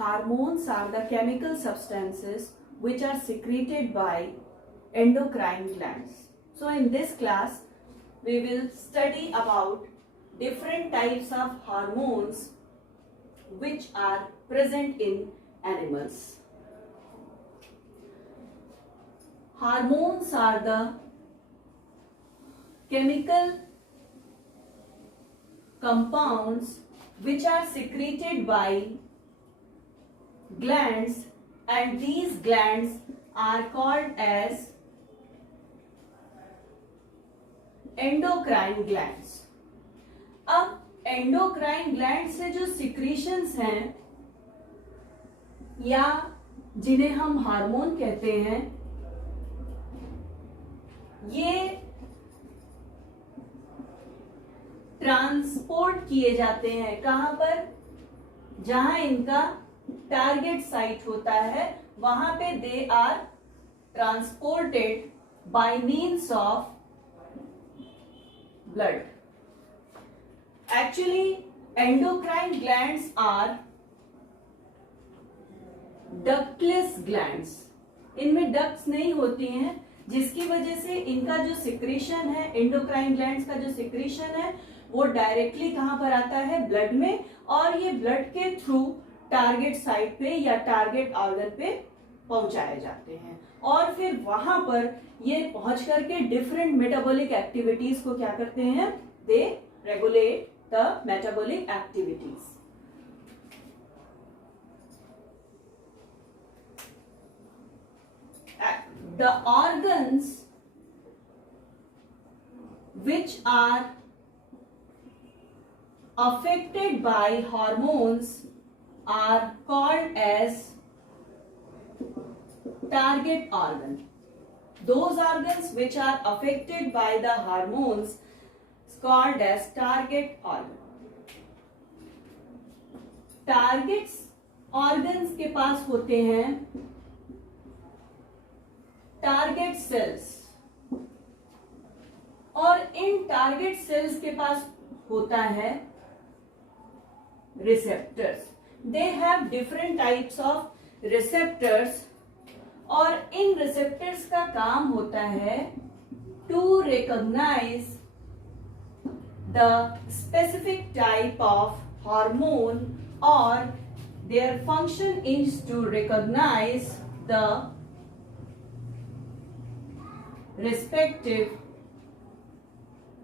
Hormones are the chemical substances which are secreted by endocrine glands. So in this class, we will study about different types of hormones which are present in animals. Hormones are the chemical compounds which are secreted by glands, and these glands are called as endocrine glands. अब endocrine gland से जो सिक्रीशंस हैं या जिन्हें हम हार्मोन कहते हैं, ये ट्रांसपोर्ट किए जाते हैं कहां पर? जहां इनका टारगेट साइट होता है वहां पे they are transported by means of blood. Actually, endocrine glands are ductless glands. इनमें ducts नहीं होती हैं, जिसकी वजह से इनका जो सिक्रीशन है, एंडोक्राइन ग्लैंड्स का जो सिक्रीशन है, वो डायरेक्टली कहां पर आता है? ब्लड में. और ये ब्लड के थ्रू टारगेट साइट पे या टारगेट ऑर्गन पे पहुंचाए जाते हैं और फिर वहां पर ये पहुंच करके डिफरेंट मेटाबॉलिक एक्टिविटीज को क्या करते हैं? दे regulate the metabolic activities. The organs which are affected by hormones are called as target organ. Those organs which are affected by the hormones called as target organ. Targets organs के पास होते हैं target sales, और in target sales के पास होता है receptors. They have different types of receptors, और इन रिसेप्टर्स का काम होता है to recognise the specific type of hormone, or their function is to recognize the respective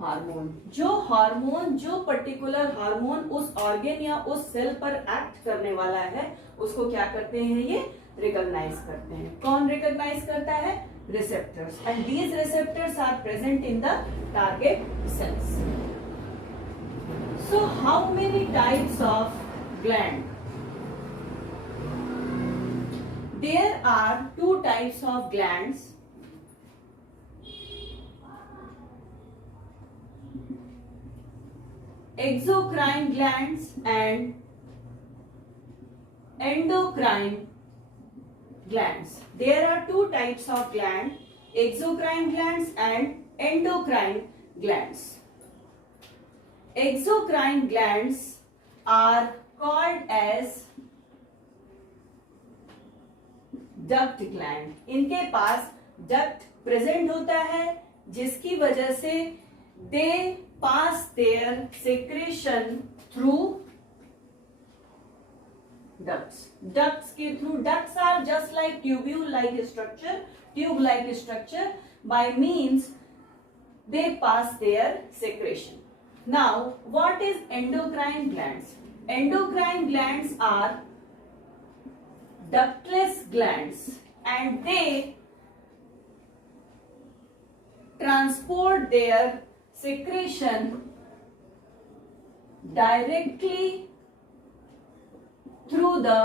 hormone. जो हार्मोन, जो पर्टिकुलर हार्मोन उस ऑर्गन या उस सेल पर एक्ट करने वाला है, उसको क्या करते हैं? ये रिकॉग्नाइज करते हैं. कौन रिकॉग्नाइज करता है? Receptors. And these receptors are present in the target cells. So how many types of gland? There are two types of glands. Exocrine glands and endocrine glands. There are two types of gland, exocrine glands and endocrine glands. Exocrine glands are called as duct gland. इनके पास duct present होता है, जिसकी वजह से they pass their secretion through ducts. Ducts के through, ducts are just like tubule-like structure, tube-like structure. By means they pass their secretion. Now, what is endocrine glands? Endocrine glands are ductless glands, and they transport their secretion directly through the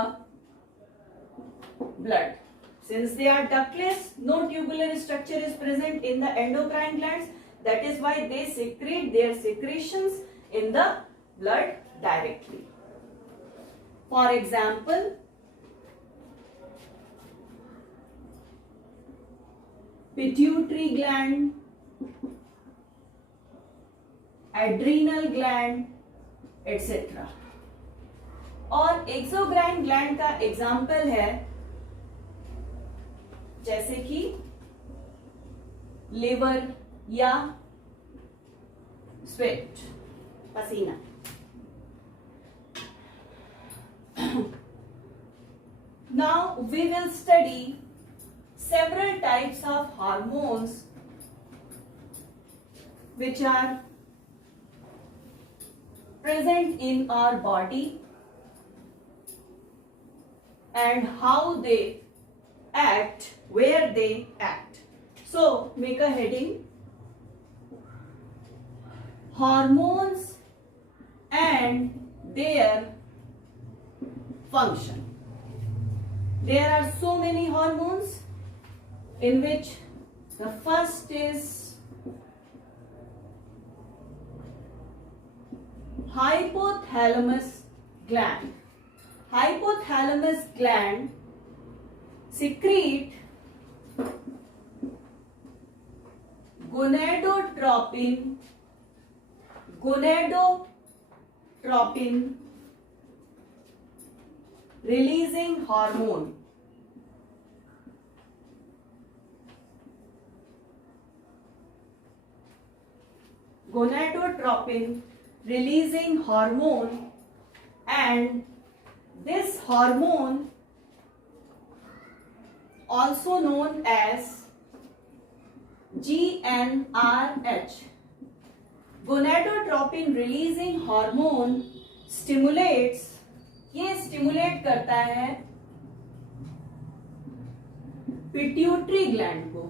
blood. Since they are ductless, no tubular structure is present in the endocrine glands. That is why they secrete their secretions in the blood directly. For example, pituitary gland, adrenal gland, etc. और exocrine gland का एग्जाम्पल है जैसे कि लिवर या स्वेट, पसीना। Now we will study several types of hormones which are present in our body and how they act, where they act. So make a heading: hormones and their function. There are so many hormones, in which the first is hypothalamus gland. Hypothalamus gland secrete gonadotropin releasing hormone. Gonadotropin releasing hormone, and this hormone also known as GnRH. Gonadotropin releasing hormone stimulates, ये स्टिमुलेट करता है pituitary gland को,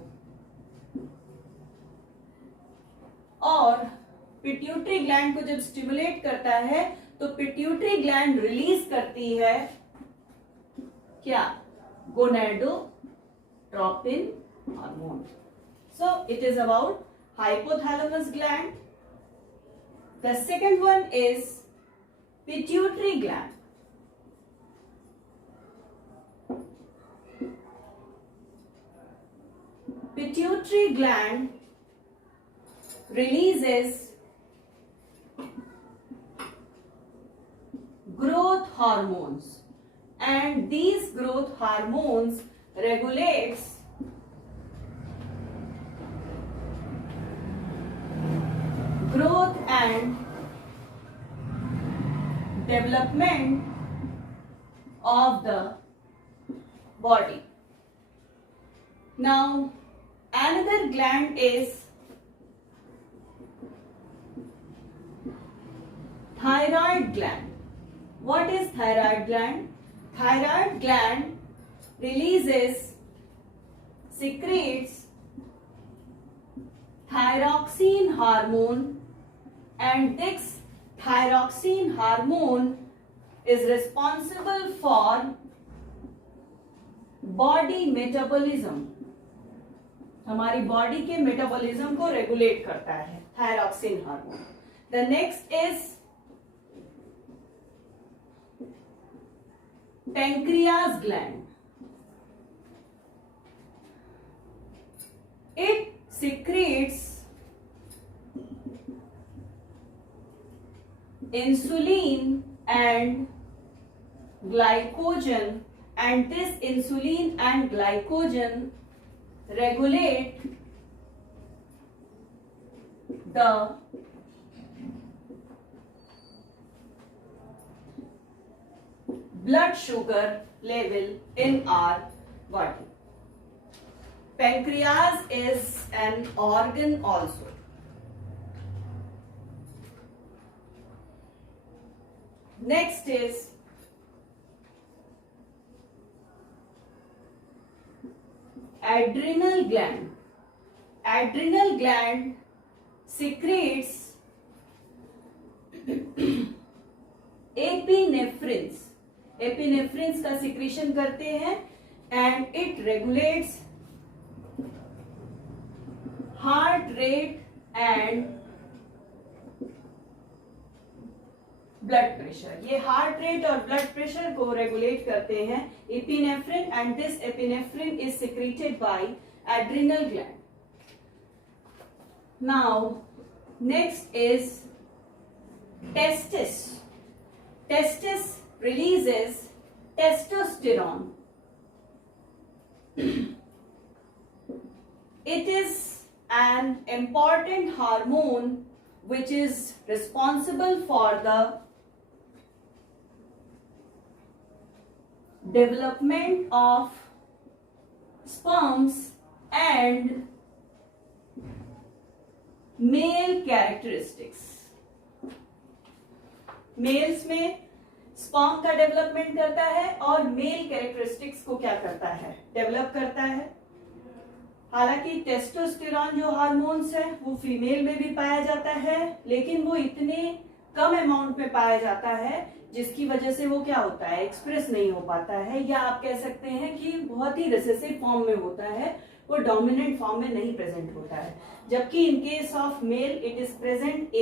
और pituitary gland को जब स्टिमुलेट करता है तो पिट्यूटरी ग्लैंड रिलीज करती है क्या? Gonadotropin hormone. So it is about hypothalamus gland. The second one is pituitary gland. Pituitary gland releases growth hormones, and these growth hormones regulates growth and development of the body. Now another gland is thyroid gland. What is thyroid gland? Thyroid gland secretes thyroxine hormone, and this thyroxine hormone is responsible for body metabolism. हमारी बॉडी के मेटाबॉलिज्म को रेगुलेट करता है thyroxine hormone. The next is pancreas gland. It secretes insulin and glycogen, and this insulin and glycogen regulate the blood sugar level in our body. Pancreas is an organ also. Next is adrenal gland. Adrenal gland secretes epinephrines. एपिनेफ्रिन्स का सिक्रीशन करते हैं, and it regulates heart rate and blood pressure. ये heart rate और blood pressure को रेगुलेट करते हैं epinephrine, and this epinephrine is secreted by adrenal gland. Now next is testis. Testis releases testosterone. It is an important hormone which is responsible for the development of sperms and male characteristics. Males में sperm का development करता है और mail characteristics को क्या करता है, डेवलप करता है. हालांकि टेस्टोस्टेरॉन जो हार्मोन्स है वो फीमेल में भी पाया जाता है, लेकिन वो इतने कम अमाउंट में पाया जाता है जिसकी वजह से वो क्या होता है, एक्सप्रेस नहीं हो पाता है, या आप कह सकते हैं कि बहुत ही रिसेसिव फॉर्म में होता है, वो डोमिनेंट फॉर्म में नहीं प्रेजेंट होता है. जबकि in case of male it is present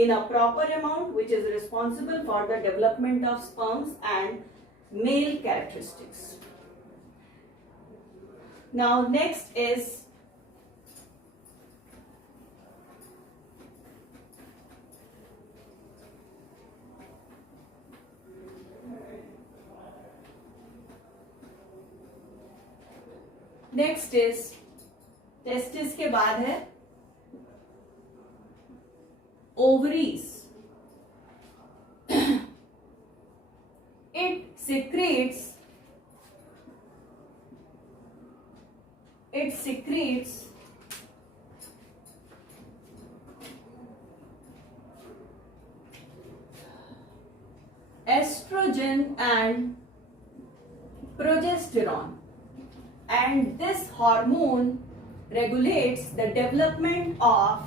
in a proper amount which is responsible for the development of sperms and male characteristics. Now next is testis के बाद है ovaries. It secretes estrogen and progesterone, and this hormone regulates the development of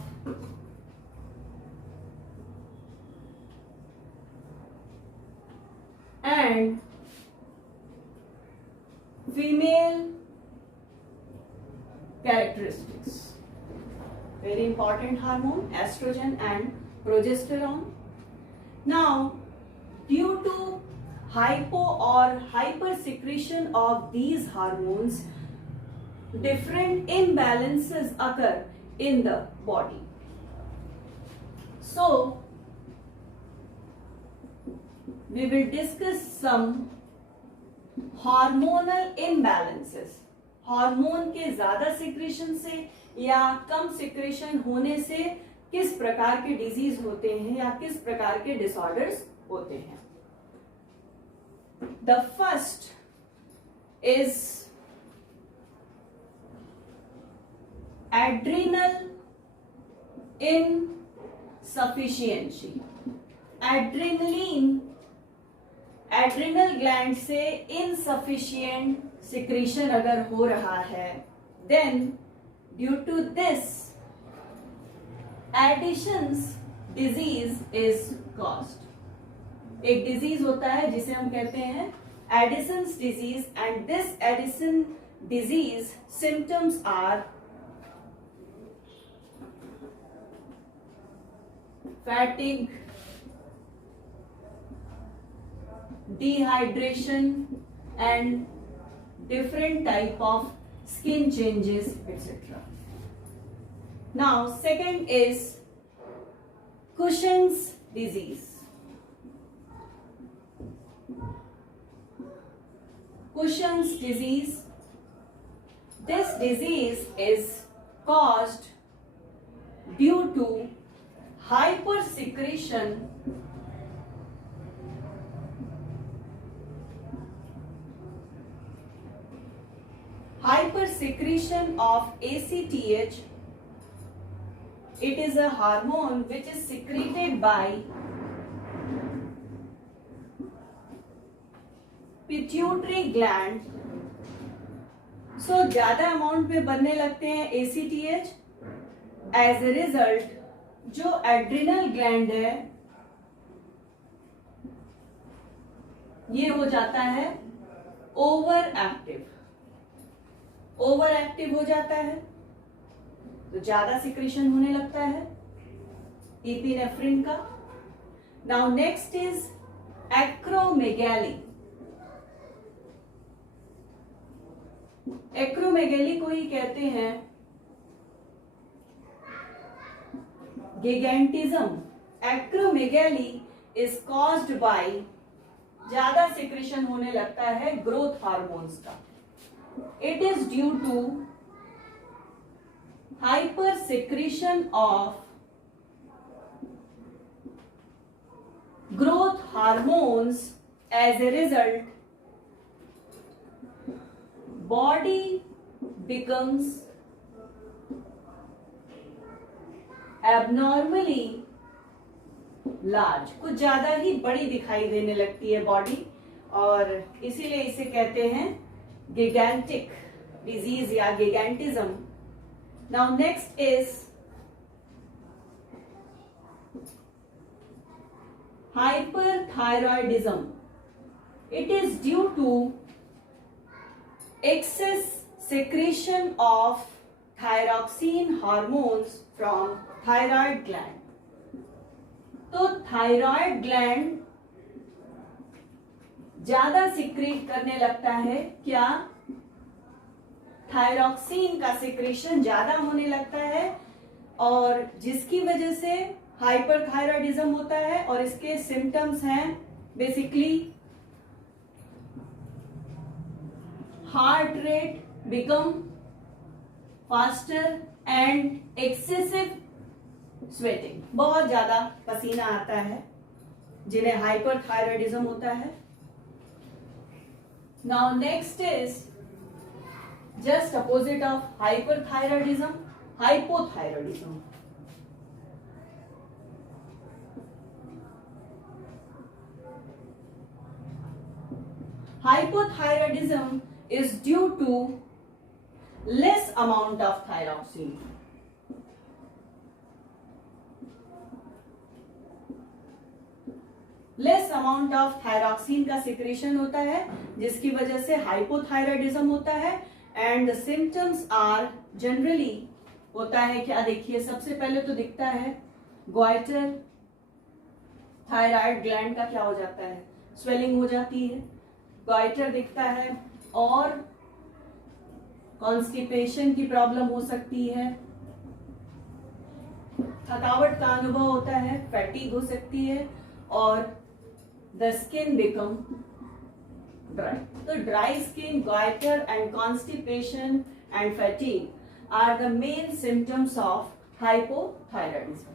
and female characteristics. Very important hormone, estrogen and progesterone. Now, due to hypo or hyper secretion of these hormones, different imbalances occur in the body. So, we will discuss some hormonal imbalances. Hormone के ज्यादा सिक्रेशन से या कम सिक्रेशन होने से किस प्रकार के डिजीज होते हैं या किस प्रकार के डिसऑर्डर्स होते हैं. The first is adrenal insufficiency. Adrenal gland से इनसफिशिएंट सिक्रीशन अगर हो रहा है, then due to this Addison's disease is caused. एक डिजीज होता है जिसे हम कहते हैं Addison's disease, and this Addison disease symptoms are fatigue, dehydration and different type of skin changes, etc. Now second is Cushing's disease. Cushing's disease, this disease is caused due to hypersecretion of ACTH. It is a hormone which is secreted by pituitary gland. So ज्यादा अमाउंट में बनने लगते हैं ACTH. As a result, जो adrenal gland है ये हो जाता है ओवर एक्टिव हो जाता है, तो ज्यादा सिक्रीशन होने लगता है इपिनेफ्रिन का. Now next is acromegaly. Acromegaly को ही कहते हैं gigantism. Acromegaly is caused by, ज्यादा सिक्रेशन होने लगता है ग्रोथ हार्मोन्स का. It is due to hyper secretion of growth hormones. As a result, body becomes abnormally large. कुछ ज्यादा ही बड़ी दिखाई देने लगती है बॉडी, और इसीलिए इसे कहते हैं गिगैंटिक डिजीज या gigantism. Now next is hyperthyroidism. It is due to excess secretion of thyroxine hormones from thyroid gland. तो थायराइड ग्लैंड ज्यादा सिक्रेट करने लगता है. क्या? थायरॉक्सिन का सिक्रेशन ज्यादा होने लगता है, और जिसकी वजह से हाइपरथायरॉयडिज्म होता है. और इसके सिम्टम्स हैं basically heart rate become faster and excessive sweating. बहुत ज्यादा पसीना आता है जिन्हें हाइपरथायरॉयडिज्म होता है. Now next is just opposite of hyperthyroidism, hypothyroidism. Hypothyroidism is due to less amount of thyroxine. Less amount of thyroxine का सिक्रेशन होता है, जिसकी वजह से हाइपोथायरॉयडिज्म होता है. And the symptoms are generally होता है क्या? देखिए, सबसे पहले तो दिखता है ग्वाइटर. थायराइड ग्लैंड का क्या हो जाता है? स्वेलिंग हो जाती है. ग्वाइटर दिखता है, और कॉन्स्टिपेशन की प्रॉब्लम हो सकती है. थकावट का अनुभव होता है, फैटीग हो सकती है, और द स्किन बिकम ड्राई. तो dry skin, goitre and constipation and fatigue are the main symptoms of hypothyroidism.